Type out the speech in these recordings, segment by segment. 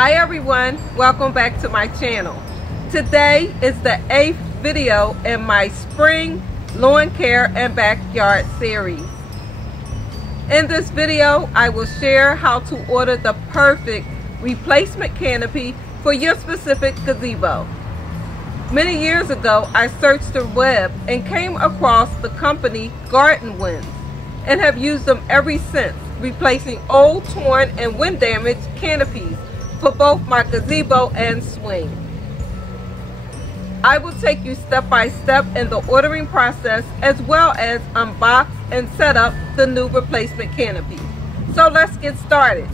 Hi everyone, welcome back to my channel. Today is the 8th video in my spring lawn care and backyard series. In this video, I will share how to order the perfect replacement canopy for your specific gazebo. Many years ago, I searched the web and came across the company Garden Winds and have used them ever since, replacing old, torn, and wind damaged canopies for both my gazebo and swing. I will take you step by step in the ordering process, as well as unbox and set up the new replacement canopy. So let's get started.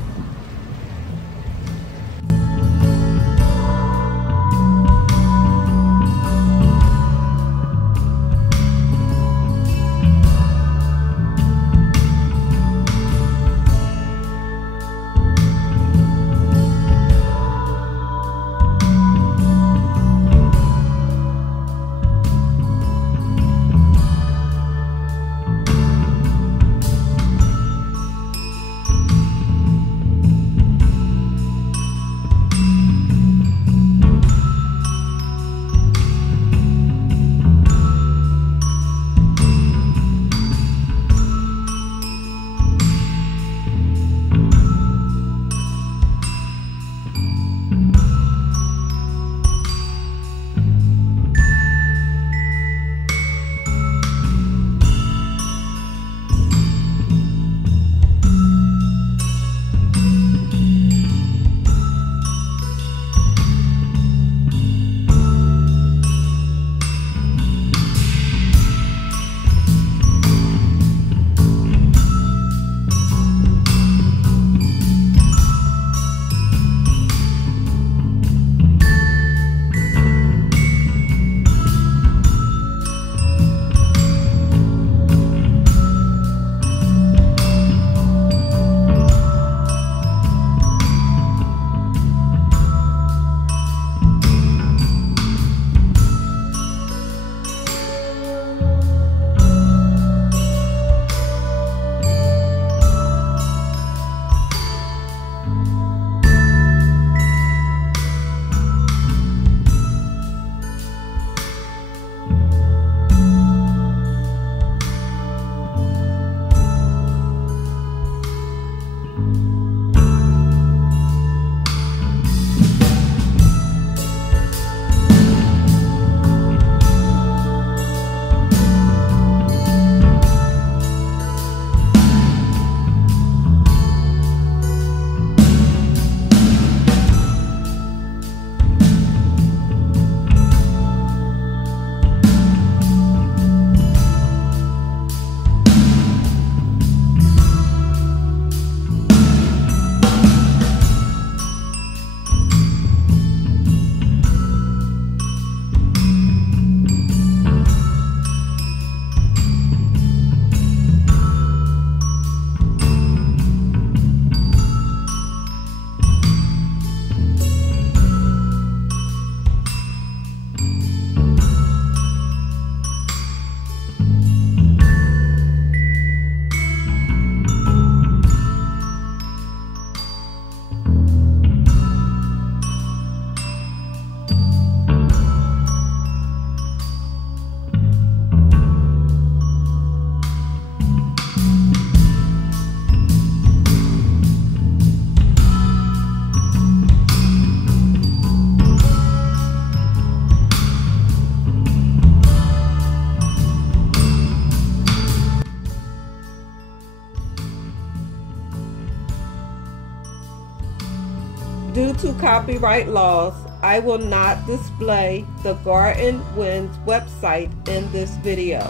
Due to copyright laws, I will not display the Garden Winds website in this video,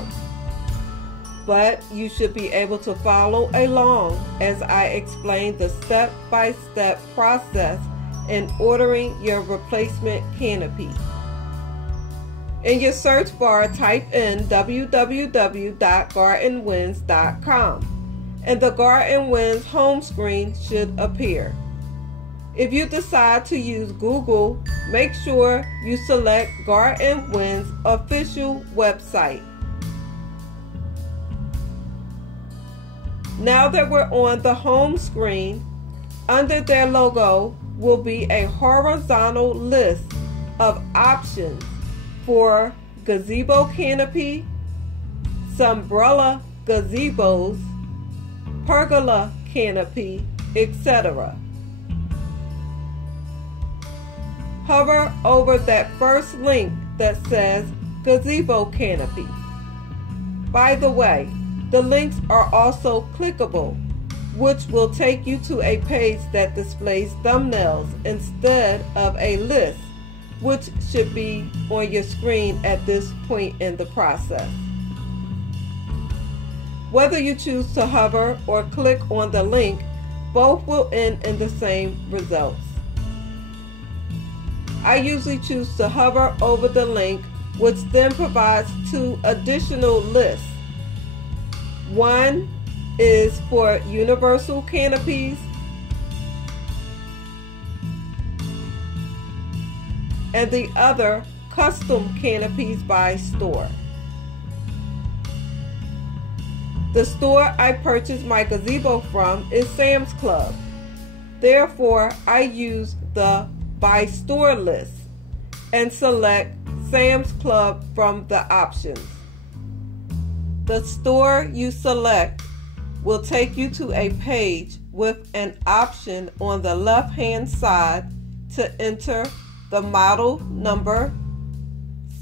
but you should be able to follow along as I explain the step-by-step process in ordering your replacement canopy. In your search bar, type in www.gardenwinds.com and the Garden Winds home screen should appear. If you decide to use Google, make sure you select Garden Winds official website. Now that we're on the home screen, under their logo, will be a horizontal list of options for Gazebo Canopy, Sunbrella Gazebos, Pergola Canopy, etc. Hover over that first link that says Gazebo Canopy. By the way, the links are also clickable, which will take you to a page that displays thumbnails instead of a list, which should be on your screen at this point in the process. Whether you choose to hover or click on the link, both will end in the same results. I usually choose to hover over the link, which then provides two additional lists. One is for universal canopies and the other custom canopies by store. The store I purchased my gazebo from is Sam's Club. Therefore, I use the by store list and select Sam's Club from the options. The store you select will take you to a page with an option on the left hand side to enter the model number,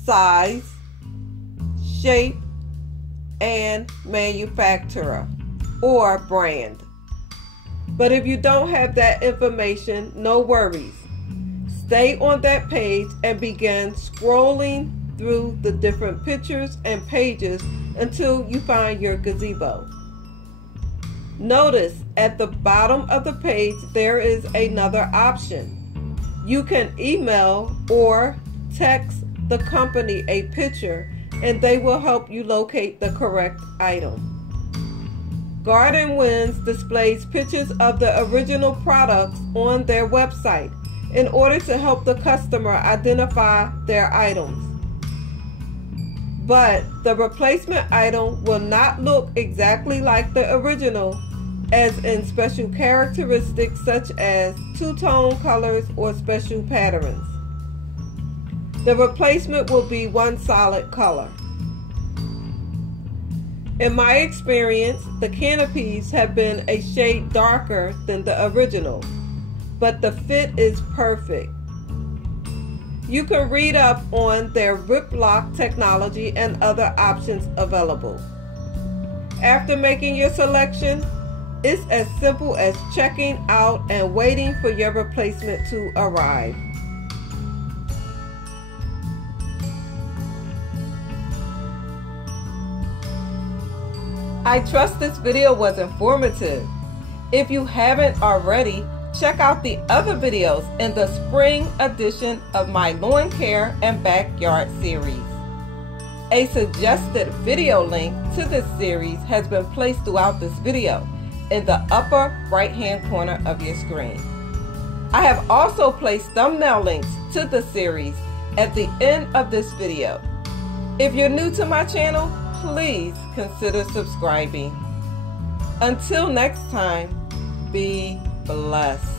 size, shape, and manufacturer or brand. But if you don't have that information, no worries. Stay on that page and begin scrolling through the different pictures and pages until you find your gazebo. Notice at the bottom of the page there is another option. You can email or text the company a picture and they will help you locate the correct item. Garden Winds displays pictures of the original products on their website in order to help the customer identify their items. But the replacement item will not look exactly like the original, as in special characteristics such as two-tone colors or special patterns. The replacement will be one solid color. In my experience, the canopies have been a shade darker than the original, but the fit is perfect. You can read up on their rip lock technology and other options available. After making your selection, it's as simple as checking out and waiting for your replacement to arrive. I trust this video was informative. If you haven't already, check out the other videos in the spring edition of my lawn care and backyard series. A suggested video link to this series has been placed throughout this video in the upper right hand corner of your screen. I have also placed thumbnail links to the series at the end of this video. If you're new to my channel, please consider subscribing. Until next time, be blessed.